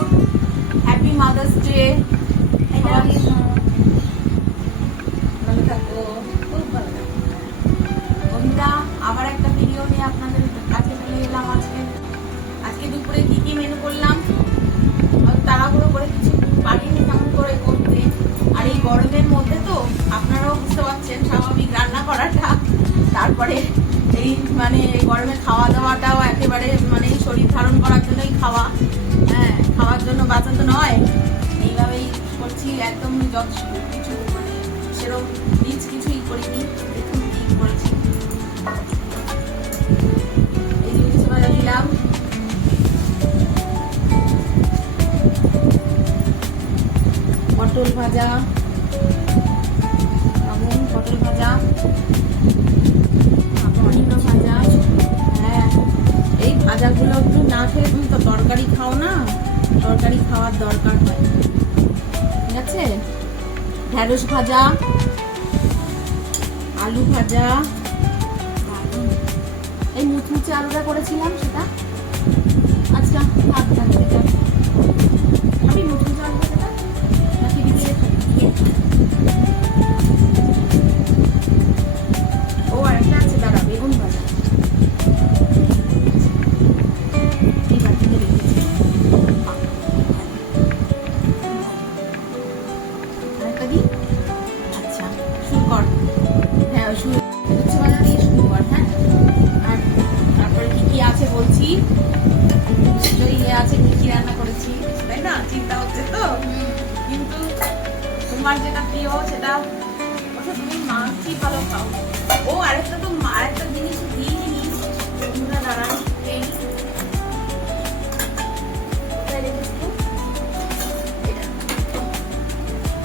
Afternoon, happy mother's day. ভালো থাকো, খুব ভালো থাকো বন্ধুরা। আবার একটা ভিডিও নিয়ে আপনাদের কাছে চলে এলাম। আজকে দুপুরে কি কি মেনু করলাম, তাড়াহুড়ো করে কিছু পারিনি তেমন করে করতে। আর এই গরমের মধ্যে তো আপনারাও বুঝতে পারছেন স্বাভাবিক রান্না করাটা, তারপরে এই মানে গরমে খাওয়া দাওয়াটাও একেবারে মানে শরীর ধারণ করার জন্যই খাওয়া, হ্যাঁ খাওয়ার জন্য বাঁচা তো নয়। এইভাবেই করছি, একদম যত কিছু মানে সেরকম রিচ কিছুই করিনি। দেখুন কি করেছি, এই যে উচ্ছে ভাজা দিলাম, পটল ভাজা, পটল ভাজা, টমেটো ভাজা। হ্যাঁ, এই ভাজাগুলো একটু না খেয়ে তুমি তো তরকারি খাও না, তরকারি খাওয়ার দরকার হয়, ঠিক আছে। ঢেঁড়স ভাজা, আলু ভাজা, এই মুচমুচে আলুটা করেছিলাম সেটা আজকে ভাত থাকবে। আমি মুচমুচে আলু ভাজাটা নাকি দিয়ে ও আরেকটা আছে, দাঁড়া, বেগুন ভাজা এই বাটিতে রেখেছি। আরেকটা দিই, আচ্ছা শুরু কর। হ্যাঁ উচ্ছে ভাজা দিয়ে শুরু কর। হ্যাঁ, আর তারপরে কি কি আছে বলছি, ইয়ে আছে কি কি রান্না করেছি, তাই না? চিন্তা হচ্ছে তো, কিন্তু তোমার যেটা প্রিয় সেটা ওটা তুমি মাছই ভালো খাও। ও আরেকটা তো আরেকটা জিনিস দিইনি বন্ধুরা, দাঁড়ান এই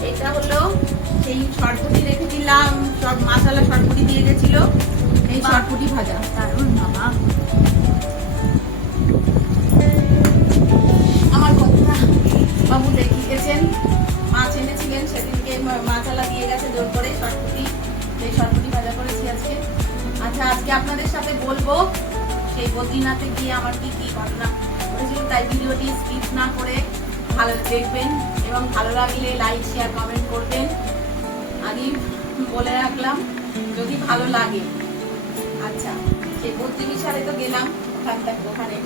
এটা হলো সেই শরপুটি রেখে দিলাম, সব মশলা শরপুটি দিয়ে গেছিল, এই শরপুটি ভাজা। দারুণ বাবা, আমার কথা বাবু দেখিয়ে গেছেন, মাছ এনেছিলেন সেদিনকে, মশলা দিয়ে গেছে জোর করে শরপুটি, সেই শরপুটি ভাজা করেছি আজকে। আচ্ছা, আজকে আপনাদের সাথে বলবো সেই বদ্রীনাথে গিয়ে আমার কি কি ঘটনা ঘটেছিল, তাই ভিডিওটি স্কিপ না করে ভালো দেখবেন এবং ভালো লাগলে লাইক শেয়ার কমেন্ট করবেন। আমি বলে রাখলাম যদি ভালো লাগে। আচ্ছা, সেই বদ্রী বিশালে তো গেলাম, ওখানে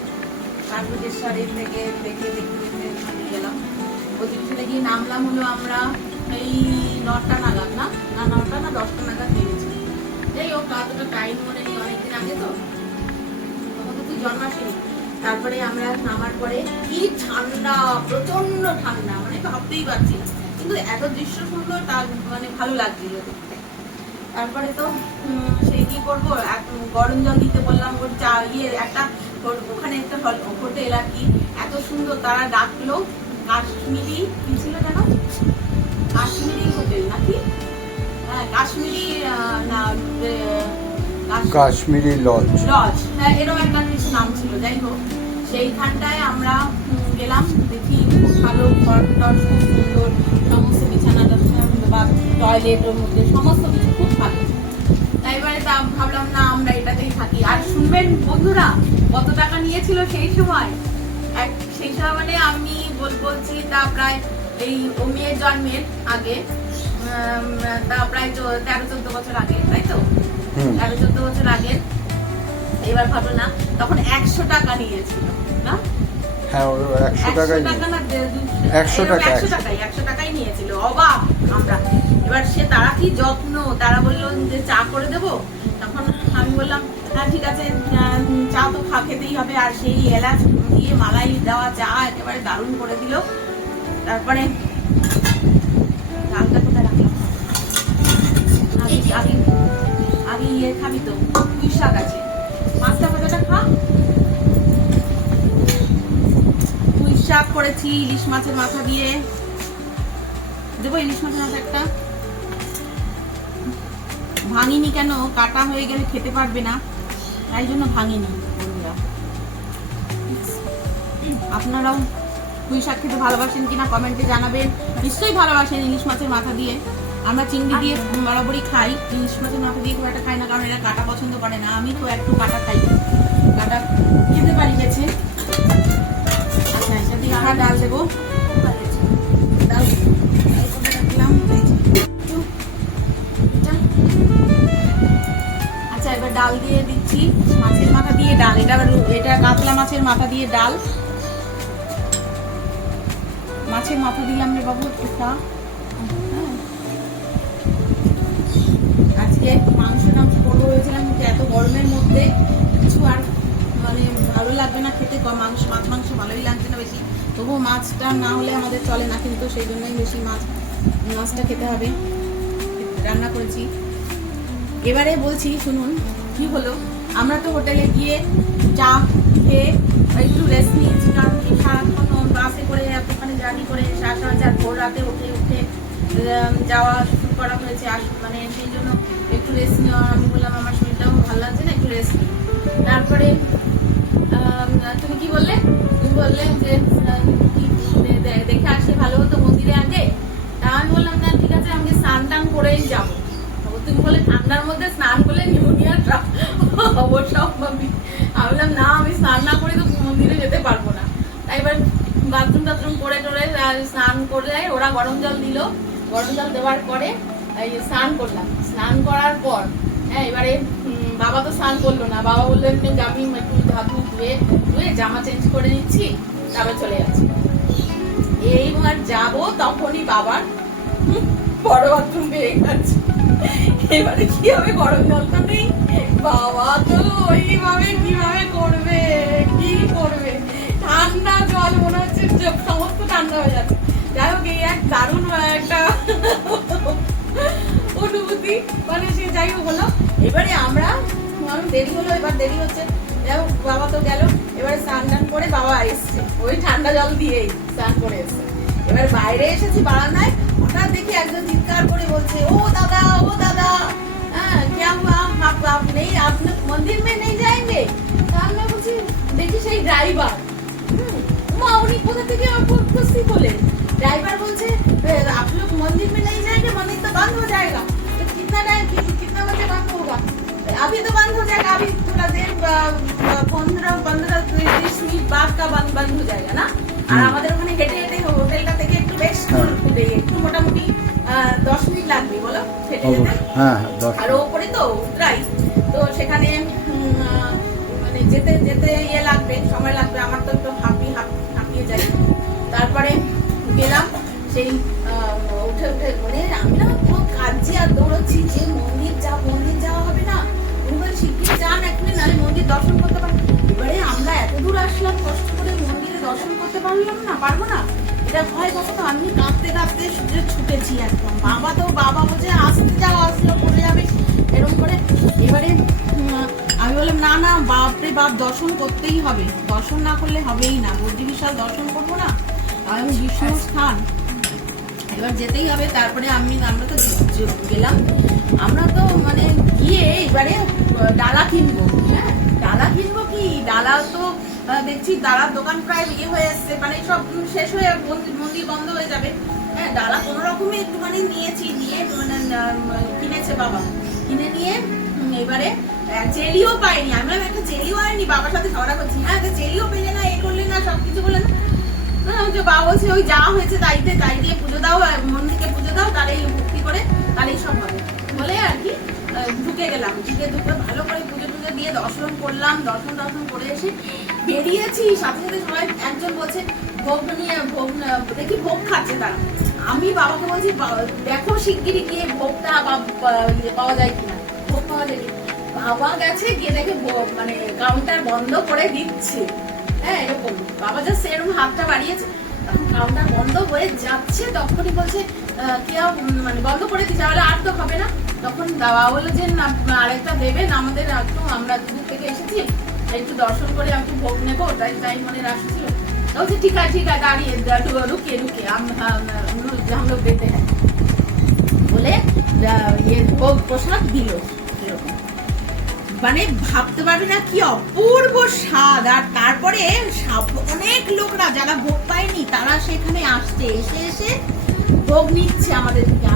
কার্বুটেশ্বরের থেকে দেখে দেখতে দেখতে গেলাম। বদ্রী বিশালে গিয়ে নামলাম হলো আমরা এই 9টা নাগাদ, না 9টা না 10টা নাগাদ নেমেছি। যাই হোক, অতটা টাইম মনে নেই, অনেকদিন আগে তো, তখন তো তুই জন্মাসিনি। তারপরে আমরা নামার পরে কি ঠান্ডা, প্রচন্ড ঠান্ডা, মানে ভাবতেই পারছি না, কিন্তু এত দৃশ্য সুন্দর, তার মানে ভালো লাগছিল দেখতে। তারপরে তো সেই কি করবো, গরম জল দিতে বললাম, চা ইয়ে একটা ওখানে একটা হোটেল আর কি, এত সুন্দর তারা ডাকলো, কাশ্মীরি কি ছিল জানো, কাশ্মীরি হোটেল নাকি, হ্যাঁ কাশ্মীরি না কাশ্মীরি লজ, হ্যাঁ এরকম একটা কিছু নাম ছিল। যাই হোক, সেইখানটায় আমরা গেলাম, দেখি খুব ভালো ঘর টর, খুব সুন্দর, সমস্ত বিছানা বা টয়লেটের মধ্যে সমস্ত কিছু খুব ভালো। তাই এবারে তা ভাবলাম না আমরা এটাতেই থাকি। আর শুনবেন বন্ধুরা, কত টাকা নিয়েছিল সেই সময়, সেই সময় মানে আমি বলছি তা প্রায় এই ও মেয়ের জন্মের আগে, তা প্রায় 13-14 বছর আগে, তাই তো 13-14 বছর আগে। এবার ভাবো না, তখন 100 টাকা নিয়েছিল না, হ্যাঁ 100 টাকাই, 100 টাকাই নিয়েছিল। অবাক আমরা। এবার তারা কি যত্ন, তারা বললো যে চা করে দেবো, তখন আমি বললাম হ্যাঁ ঠিক আছে, চা তো খেতেই হবে। আর সেই এলাচ দিয়ে মালাই দেওয়া চা একেবারে দারুণ করে দিল। তারপরে ডালটা কোথায় রাখলাম, আগে ইয়ে খাবি তো, পুঁই শাক আছে, মাছটা ভাজাটা খা। পুঁই শাক করেছি ইলিশ মাছের মাথা দিয়ে, দেবো ইলিশ মাছের মাথা একটা, ভাঙিনি কেন, কাটা হয়ে গেলে খেতে পারবে না, তাই জন্য ভাঙিনি বন্ধুরা। আপনারাও পুঁই শাক খেতে ভালোবাসেন কিনা কমেন্টে জানাবেন, নিশ্চয়ই ভালোবাসেন। ইলিশ মাছের মাথা দিয়ে, আমরা চিংড়ি দিয়ে বরাবরই খাই, ইলিশ মাছের মাথা দিয়ে খুব একটা খাই না, কারণ এরা কাটা পছন্দ করে না। আমি তো একটু কাটা খাই, কাটা খেতে পারি গেছে। আচ্ছা, এটা দিয়ে ডাল দেবো, ডাল কোথায় রাখলাম? আচ্ছা, এবার ডাল দিয়ে দিচ্ছি, মাছের মাথা দিয়ে ডাল। এটা কাতলা মাছের মাথা দিয়ে ডাল। মাছের মাথা দিলাম রে বাবু, একটু খা। আজকে মাংস টাংস করবো ভেবেছিলাম, কিন্তু এত গরমের মধ্যে কিছু আর মানে ভালো লাগবে না খেতে। মাছ মাংস ভালোই লাগছে না বেশি, তবুও মাছটা না হলে আমাদের চলে না, কিন্তু সেই জন্যই বেশি মাছটা খেতে হবে, রান্না করেছি। এবারে বলছি শুনুন কি হলো, আমরা তো হোটেলে গিয়ে চা খেয়ে একটু রেস্ট নিয়েছি, কারণ সারাক্ষণ বাসে করে এতখানি জার্নি করে সারা ভোর রাতে উঠে যাওয়া শুরু করা হয়েছে, মানে সেই জন্য একটু রেস্ট নেওয়া। আমি বললাম আমার শরীরটাও ভালো লাগছে না, একটু রেস্ট নিই। তারপরে তুমি কি বললে? তুমি বললে যে দেখে আসলে ভালো হতো মন্দিরে আগে। তা আমি বললাম না, ঠিক আছে, আমি স্নান টান করেই যাবো। তুমি বলে ঠান্ডার মধ্যে স্নান করলে নিউমোনিয়াটা অবশ্যম্ভাবী। আমি বললাম না, আমি স্নান না করে তো মন্দিরে যেতে পারবো না। তাই এবার বাথরুম টাথরুম করে টোরে স্নান করলে ওরা গরম জল দিল, গরম জল দেওয়ার পরে স্নান করলাম। স্নান করার পর হ্যাঁ, এবারে বাবা তো স্নান করলো না। বাবা বললেন যে আমি একটু হাত মুখ ধুয়ে জামা চেঞ্জ করে নিচ্ছি, তারপর চলে যাচ্ছি। এইবার যাবো, তখনই বাবার বড় বাথরুম পেয়ে গেছে। এবারে কি হবে, গরম জলটা নেই। বাবা তো ওইভাবে কিভাবে করবে, কি করবে? ঠান্ডা জল মনে হচ্ছে সমস্ত ঠান্ডা হয়ে যাচ্ছে। যাই হোক, এই এক দারুণ একটা অনুভূতি, মানে সে যাই হোক হলো। এবারে আমরা দেরি হলো, এবার দেরি হচ্ছে, যাই হোক বাবা তো গেল। এবারে স্নান টান করে বাবা এসছে, ওই ঠান্ডা জল দিয়েই স্নান করে এসছে। এবার বাইরে এসেছি বারান্দায়, হঠাৎ দেখি একজন চিৎকার করে বলছে, ও দাদা, ও দাদা, হ্যাঁ क्या हुआ, आप नहीं, आप मंदिर में नहीं जाएंगे? আমরা বলছি, দেখি সেই ড্রাইভার, মা উনি কোথা থেকে উপস্থিত হলেন। ड्राइवर बोलছে आप लोग मंदिर में नहीं जाएंगे, मंदिर तो बंद हो जाएगा। तो कितना टाइम, कितना बजे बंद होगा? अभी तो बंद हो जाएगा, अभी थोड़ा देर 15-20 मिनट बाद का बंद हो जाएगा ना। আর আমাদের ওখানে হেঁটে হেঁটে হোটেলটা থেকে একটু বেশ দূরে, একটু মোটামুটি 10 মিনিট লাগবে বলো হেঁটে যেতে। আর ওপরে তো উতরাই, তো সেখানে মানে যেতে যেতে ইয়ে লাগবে, সময় লাগবে। আমার তো একটু হাঁপিয়ে যাই। তারপরে গেলাম, সেই উঠে মানে আমি না পুরো কাজে আর দৌড়চ্ছি যে মন্দির যাওয়া হবে না। উনি শিগগিরি যান এখনই, নাহলে মন্দির দর্শন করতে পারবো। এবারে আমরা এত দূর আসলাম, কষ্ট করে মন্দিরে দর্শন করতে পারবো না, এটা ভয় কখনো। আমি কাঁদতে ছুটেছি একদম। বাবা বলছে আসতে যাও, আসলে পড়ে যাবে এরকম করে। এবারে আমি বললাম না বাপরে বাপ, দর্শন করতেই হবে, দর্শন না করলে হবেই না। বদ্রী বিশাল দর্শন করবো না, আমি বিষ্ণু স্থান, এবার যেতেই হবে। তারপরে আমরা তো গেলাম, আমরা তো মানে গিয়ে এবারে ডালা কিনবো। হ্যাঁ, ডালা কিনবো কি, ডালা তো দেখছি ডালার দোকান প্রায় ইয়ে হয়ে এসছে, মানে সব শেষ হয়ে মন্দির বন্ধ হয়ে যাবে। হ্যাঁ, ডালা কোনো রকমে একটুখানি নিয়ে মানে কিনেছে বাবা, কিনে নিয়ে এবারে চেলিও পাইনি। আমি একটা চেলিও আইনি, বাবার সাথে ঝগড়া করছি, হ্যাঁ চেলিও পেলে না, এ করলে না, সবকিছু বলে না। বাবা বলছে ওই যা হয়েছে তাই দিয়ে পুজো দাও, মন্দিরকে পুজো দাও, তাহলেই ভক্তি করে তাহলেই সব হবে বলে আর কি। ঢুকে গেলাম, ঢুকে ভালো করে পুজো টুজো দিয়ে দর্শন করলাম। দর্শন করে এসে বেরিয়েছি, সাথে সাথে সবাই একজন বলছে ভোগ দেখি ভোগ খাচ্ছে তারা। আমি বাবাকে বলছি দেখো শিগগিরই গিয়ে ভোগটা পাওয়া যায় কিনা, ভোগ পাওয়া যায়। বাবা গেছে, গিয়ে দেখে মানে কাউন্টার বন্ধ করে দিচ্ছে। হ্যাঁ, এরকম বাবা যা সেরকম হাতটা বাড়িয়েছে, তখন কাউন্টার বন্ধ হয়ে যাচ্ছে, তখনই বলছে মানে বন্ধ করে দিচ্ছে, তাহলে আর তো হবে না। তখন বাবা বললো যে না, আরেকটা দেবেন আমাদের, একটু আমরা দূর থেকে এসেছি, একটু দর্শন করে একটু ভোগ নেবো, তাই মনে রাখছিল। বলছে ঠিক আছে দাঁড়িয়ে রুকে हम लोग देते हैं বলে ভোগ প্রসাদ দিল। মানে ভাবতে পারবে না কি অপূর্ব স্বাদ। আর তারপরে অনেক লোকরা যারা ভোগ পায়নি তারা সেখানে আসছে, এসে ভোগ নিচ্ছে আমাদের থেকে।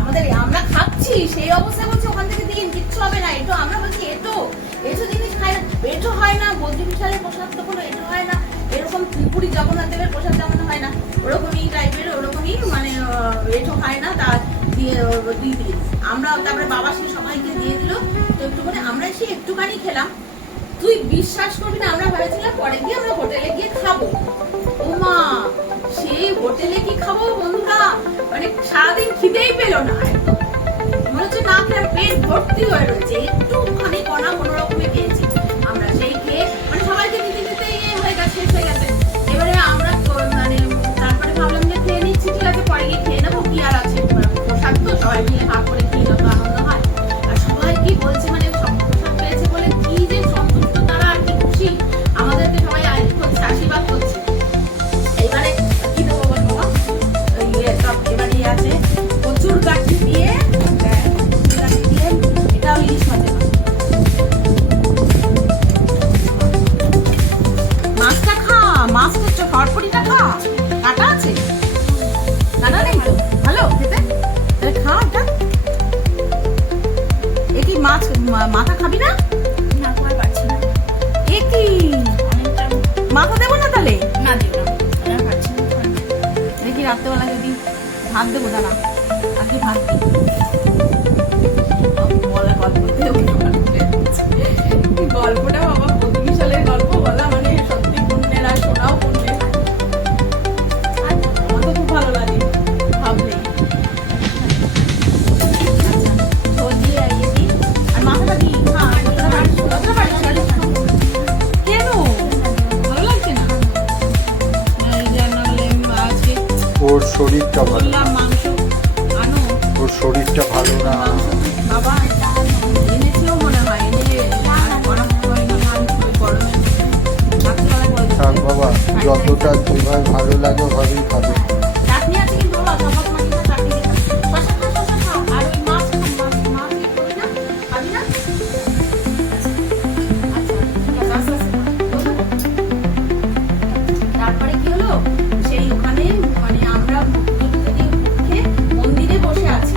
আমরা খাচ্ছি, সেই অবস্থায় বলছে ওখান থেকে দিন, কিচ্ছু হবে না। এটো আমরা বলছি এটো জিনিস খাই না, এটো হয় না, বদ্রী বিশালের প্রসাদ তো কোনো এটো হয় না, এরকম ত্রিপুরা পুরী জগন্নাথ দেবের প্রসাদ যেমন হয় না ওরকমই টাইপের, ওরকমই মানে এঠো খায় না তা দিয়ে দিয়ে আমরা তারপরে বাবা সে সবাইকে দিয়ে দিল। তো একটু করে আমরা এসে একটুখানি খেলাম। তুই বিশ্বাস করবি না, আমরা ভেবেছিলাম পরে গিয়ে আমরা হোটেলে গিয়ে খাবো। ও মা, সেই হোটেলে কি খাবো বন্ধুরা, মানে সারাদিন খিদেই পেলো না, একদম মনে হচ্ছে না খেয়ে পেট ভর্তি হয়ে রয়েছে। একটুখানি কণা কোনো রকমে খেয়েছি আমরা, সেই খেয়ে মানে সবাইকে দিতে দিতে হয়ে গেছে, শেষ হয়ে গেছে। এবারে আমরা মানে তারপরে ভাবলাম যে খেয়ে নিচ্ছি, ঠিক আছে পরে গিয়ে খেয়ে নেবো, কি আর আছে, প্রসাদ তো সবাই মিলে ভাগ করে খেয়ে যত আনন্দ হয়। আর সবাই কি বলছে মানে প্রসাদ পেয়েছে বলে কি যে সন্তুষ্ট তারা, আর কি খুশি, আমাদেরকে সবাই আশীর্বাদ করছে। এবারে কি দেবো বল বাবা, এবারে আছে প্রচুর গাঠি দিয়ে, এটাও ইলিশ মাছের মাছটা খা, মাছটা ফটফটিটা খা, কাটা আছে, কাটা নেই তো ভালো খেতে, তাহলে খা এটা। এ কি মাছ মাথা খাবি না? না খাওয়ার পারছি না, এ কি অনেকটা মাথা দেবো না তাহলে? না দিও না, আমি আর পারছি না। দেখি রাত্রেবেলা যদি ভাত দেবো, দাঁড়া আর কি ভাত দিই, বলা গল্পটা বাবা 25 সালের গল্প বলা, মানে সত্যি পুণ্যের আর শোনাও পুণ্যের। আমার তো খুব ভালো লাগে ভাবলেই। আচ্ছা ঝোল দিয়ে ইয়ে দিই, আর মাথাটা দিই। হ্যাঁ কতটা পারিস? কেন ভালো লাগছে না? এই যে রান্না হলে আজকে ওর শরীরটা ভালো বললাম মাংস আনো, ওর শরীরটা ভালো না। বাবা এনেছেও মনে হয়, এনে আর করা হয় না, ওই গরমের মধ্যে রাত্রিবেলায় বলতে থাক বাবা, যতটা যেভাবে ভালো লাগে ওভাবেই খাবে। চাটনি আছে কিন্তু বাবা, সবাই মাঝে মাঝে চাটনি দিতে শশা খা, শশা খা, আর ওই মাছ খা, মাছ ইয়ে করি না, খাবি না? আচ্ছা ঠিক আছে, আস্তে আস্তে খা, বলবো। তারপরে কি হলো, সেই ওখানে মানে আমরা দুটো থেকে উঠে মন্দিরে বসে আছি,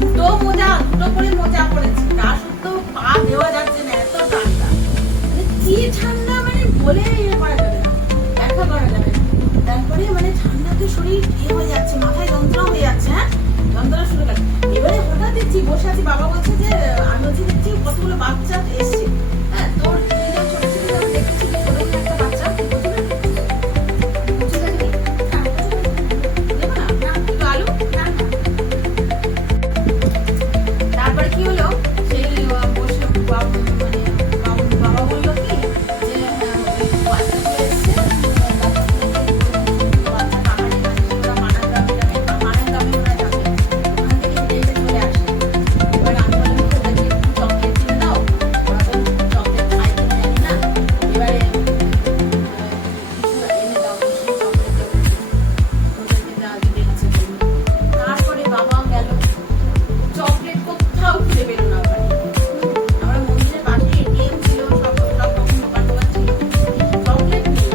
দুটো করে মোজা পড়েছি, তা সত্ত্বেও পা দেওয়া যাচ্ছে না, এত ঠান্ডা, মানে কি ঠান্ডা, মানে বলে ইয়ে করা যাবে না, ব্যাখ্যা করা যাবে না। তারপরে মানে ঠান্ডাতে শরীর ইয়ে হয়ে যাচ্ছে, মাথায় যন্ত্রণা হয়ে যাচ্ছে, হ্যাঁ যন্ত্রণা শুরু করে। এবারে হঠাৎ দেখছি বসে আছি, বাবা বলছে যে আমি হচ্ছে দেখছি কতগুলো বাচ্চা এসছে, হ্যাঁ তোর দুইজন ছোট ছোট আমি দেখেছি, ছোট ছোট একটা বাচ্চা কি করছে আলু না। তারপরে কি হলো, সেই বসে বাবা বললো কি যে বাচ্চাগুলো এসছে, বাচ্চা কাকারি কাছে ওরা মানার গ্রামে ওরা থাকে, ওখান থেকে হেঁটে চলে আসে। এবার আমি বললাম ওদেরকে একটু চকলেট কিনে দাও, ওরা তো চকলেট খায় কিনা জানি না, এবারে কিছু এনে দাও, চকলেট ওদেরকে যা দেখছে। তারপরে বাবাও গেল, চকলেট কোথাও খুঁজে পেল না ওখানে। আমরা মন্দিরের পাশে এটিএম ছিল, সব রকম দোকান টোকান ছিল, চকলেট নেই।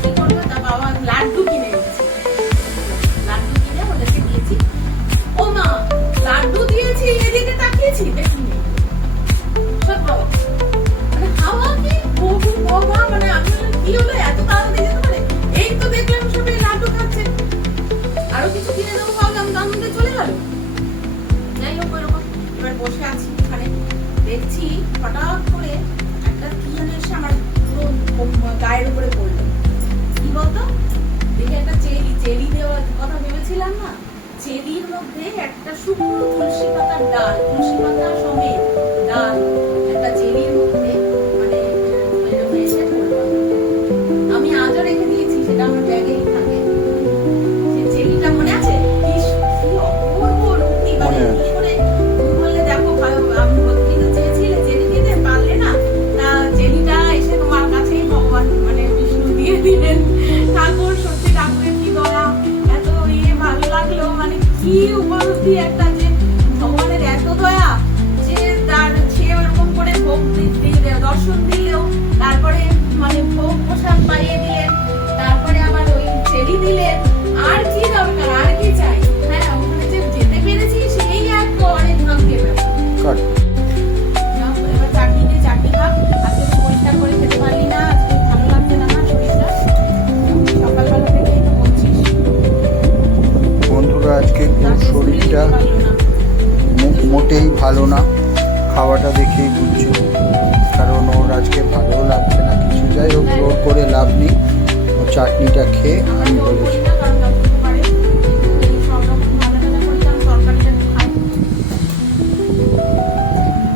কি করলো, তার বাবা লাড্ডু কিনে এনেছে, লাড্ডু কিনে ওদেরকে দিয়েছি। ও মা, লাড্ডু দিয়েছি, এদিকে তাকিয়েছি দেখিনি, সব বাবা মানে হাওয়া কি বহু বাবা, মানে আমি বললাম কি হলো, এত তাড়াতাড়ি যেতে পারে? এই তো দেখলাম সবাই লাড্ডু খাচ্ছে, আরো কিছু কিনে দেবো ভাবলাম, তার মধ্যে চলে গেল। যাই হোক ওইরকম, এবার বসে আছি ওখানে, দেখছি হঠাৎ করে একটা কি যেন এসে আমার পুরো গায়ের উপরে পড়লো। কি বলতো, দেখে একটা চেরি দেওয়ার কথা ভেবেছিলাম না, চেরির মধ্যে একটা শুকনো তুলসী পাতার ডাল, তুলসী পাতা সমেত ডাল একটা চেরির মধ্যে মানে এরকম এসে পড়লো। আমি আজও রেখে দিয়েছি, সেটা আমার ব্যাগেই থাকে। সেই চেরিটা মনে আছে, কি অপূর্ব রূপটি, মানে কি করে তুমি বললে দেখো আমি বলতে চেয়েছিলে চেরি দিতে পারলে না, তা চেরিটা এসে তোমার কাছেই ভগবান মানে বিষ্ণু দিয়ে দিলেন। ঠাকুর সত্যি, ঠাকুরের কি দয়া, এত ইয়ে ভালো লাগলো, মানে কি উপলব্ধি একটা, যে ভগবানের এত দয়া যে তার সে ওরকম করে ভোগ দর্শন দিলেও, তারপরে মানে ভোগ প্রসাদ পাইয়ে দিলেন, তারপরে আবার ওই চেরি দিলেন, আর কি দরকার, আর কি চাই? হ্যাঁ ওখানে যে যেতে পেরেছি সেই এক অনেক ভাগ্যের ব্যাপার। এবার চাটনি দিয়ে চাটনি ভাব, আজকে তো পরিষ্কার করে খেতে পারলি না, আজকে ভালো লাগছে না না শরীরটা। চাটনিটা খেয়ে আমরা আমি তো করি বলেছি। না কারণ যতটুকু পারে এই সব রকম ভাজা টাজা করি কারণ তরকারিটা একটু খাই।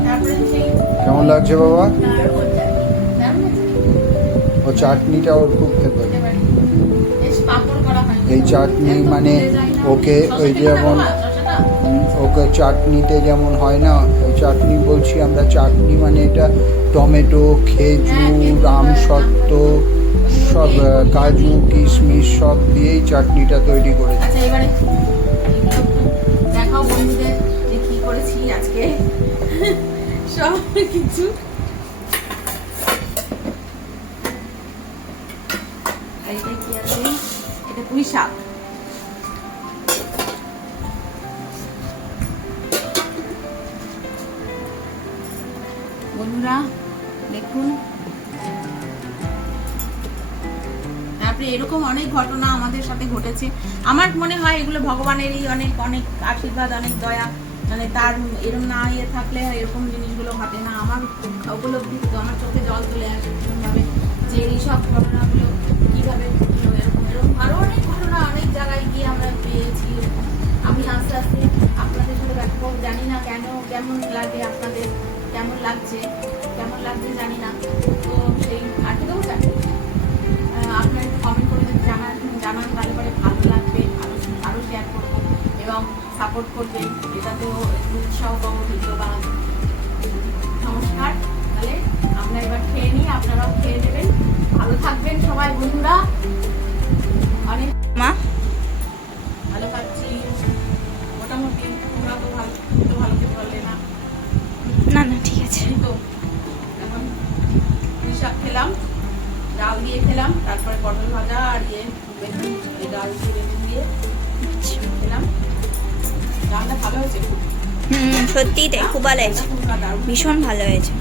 তারপরে সেই কেমন লাগছে বাবা? দারুণ হয়েছে। ও চাটনিটা ওর খুব ফেভারিট। একেবারে। বেশ পাঁপড় করা হয়। এই চাটনি একদম মানে ভুলে যাই না। ওকে শসা ওই খেতে যেমন বাবা, শসাটা? ওকে চাটনিতে যেমন হয় না, ওই চাটনি বলছি আমরা, চাটনি মানে এটা টমেটো, খেজুর, আমসত্ত্ব সব কাজু কিশমিশ সব দিয়েই চাটনিটা তৈরি করেছে। আচ্ছা এবারে এগুলো একটু দেখাও বন্ধুদের যে কি করেছি আজকে সব কিছু। আর এটা কি আছে? এটা পুঁই শাক। বন্ধুরা দেখুন, তারপরে এরকম অনেক ঘটনা আমাদের সাথে ঘটেছে। আমার মনে হয় এগুলো ভগবানেরই অনেক অনেক আশীর্বাদ, অনেক দয়া। মানে তার এরকম না ইয়ে থাকলে এরকম জিনিসগুলো ঘটে না। আমার উপলব্ধি তো, আমার চোখে জল চলে আসে ভীষণভাবে যে এইসব ঘটনাগুলো কিভাবে ঘটলো। এরকম এরকম আরো অনেক ঘটনা অনেক জায়গায় গিয়ে আমরা পেয়েছি। আমি আস্তে আস্তে আপনাদের সাথে ব্যাখ্যা করবো। জানি না কেন কেমন লাগে আপনাদের, কেমন লাগছে জানি না। তো সেই আটকে দেবো চাকরি। আপনারা একটু কমেন্ট করে যদি জানান তাহলে পরে ভালো লাগবে, আরও শেয়ার করবো এবং সাপোর্ট করবেন, এটাতেও একটু উৎসাহ পাবো ভিডিও বানাতে। নমস্কার, তাহলে আমরা এবার খেয়ে নিই, আপনারাও খেয়ে নেবেন। ভালো থাকবেন সবাই বন্ধুরা। অনেক মা ভালো খাচ্ছি মোটামুটি। তোমরা তো ভালো খেতে পারলে না। না না ঠিক আছে। এই তো এখন পুঁই শাক খেলাম, ডাল দিয়ে খেলাম, তারপরে পটল ভাজা আর বেগুন, এই ডাল দিয়ে বেগুন দিয়ে খেলাম। ডালটা ভালো হয়েছে খুব। সত্যিই তাই, খুব ভালো হয়েছে, দারুণ। ভীষণ ভালো হয়েছে।